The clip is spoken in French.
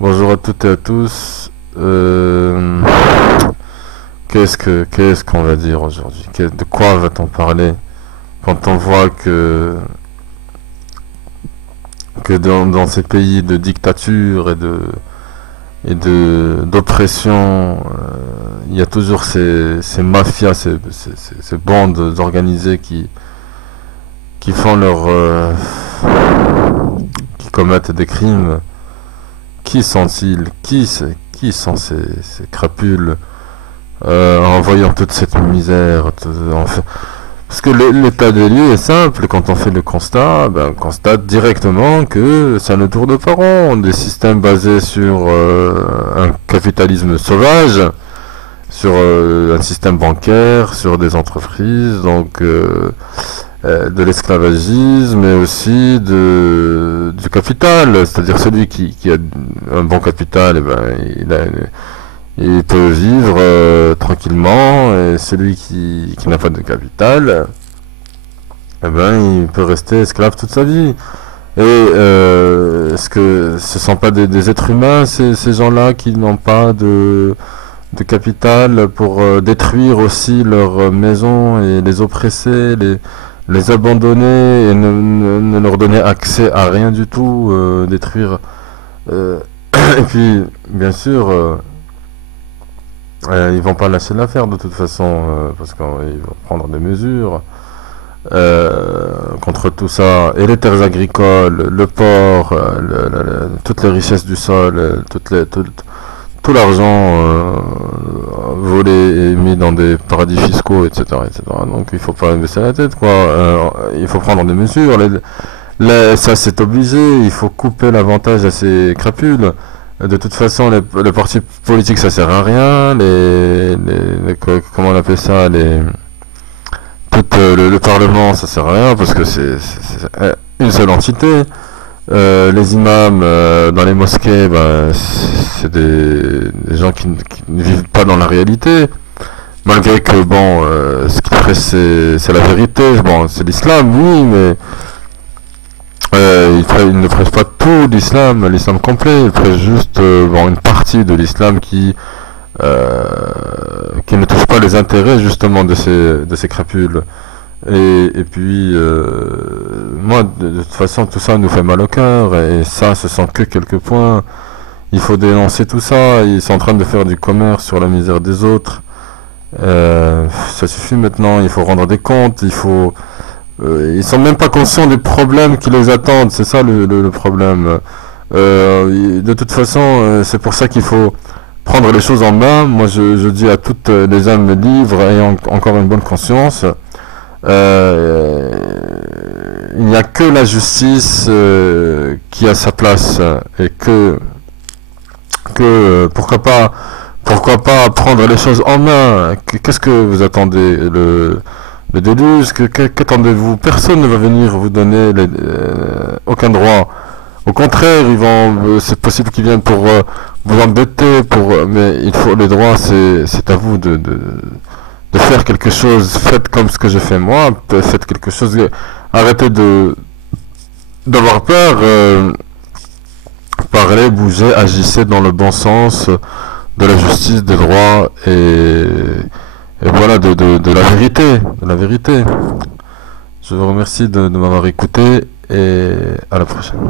Bonjour à toutes et à tous. Qu'est-ce qu'on va dire aujourd'hui? De quoi va-t-on parler quand on voit que dans ces pays de dictature et d'oppression, il y a toujours ces mafias, ces bandes organisées qui font qui commettent des crimes. Qui sont-ils? Qui sont ces crapules en voyant toute cette misère parce que l'état des lieux est simple. Quand on fait le constat, on constate directement que ça ne tourne pas rond. Des systèmes basés sur un capitalisme sauvage, sur un système bancaire, sur des entreprises, donc de l'esclavagisme, mais aussi du capital. C'est-à-dire celui qui a un bon capital, il peut vivre tranquillement, et celui qui n'a pas de capital, il peut rester esclave toute sa vie. Et est-ce que ce sont pas des êtres humains, ces gens-là, qui n'ont pas de capital pour détruire aussi leur maison et les oppresser, les abandonner et ne leur donner accès à rien du tout, détruire. Et puis, bien sûr, ils vont pas lâcher l'affaire de toute façon, parce qu'ils vont prendre des mesures contre tout ça. Et les terres agricoles, le port, toutes les richesses du sol, tout l'argent volé et mis dans des paradis fiscaux, etc., etc. Donc il faut pas baisser la tête, quoi. Il faut prendre des mesures. Ça c'est obligé. Il faut couper l'avantage à ces crapules. De toute façon, les partis politiques ça sert à rien. Comment on appelle ça, le Parlement ça sert à rien parce que c'est une seule entité. Les imams dans les mosquées, c'est des gens qui ne vivent pas dans la réalité, malgré que ce qu'ils prêchent c'est la vérité. C'est l'islam, oui, mais ils ne prêchent pas tout l'islam complet. Ils prêchent juste une partie de l'islam qui ne touche pas les intérêts justement de ces crapules. Et puis, moi, de toute façon, tout ça nous fait mal au cœur, et ça, ce sont que quelques points. Il faut dénoncer tout ça. Ils sont en train de faire du commerce sur la misère des autres. Ça suffit maintenant. Il faut rendre des comptes. Ils sont même pas conscients des problèmes qui les attendent. C'est ça le problème. De toute façon, c'est pour ça qu'il faut prendre les choses en main. Moi, je dis à toutes les âmes libres ayant encore une bonne conscience. Il n'y a que la justice qui a sa place, et pourquoi pas prendre les choses en main. Qu'est-ce que vous attendez, le déluge? Qu'attendez-vous? Personne ne va venir vous donner aucun droit. Au contraire, c'est possible qu'ils viennent pour vous embêter, mais les droits, c'est à vous de faire quelque chose. Faites comme ce que j'ai fait moi, faites quelque chose. Arrêtez d'avoir peur, parlez, bougez, agissez dans le bon sens de la justice, des droits, et voilà, de la vérité. Je vous remercie de m'avoir écouté, et à la prochaine.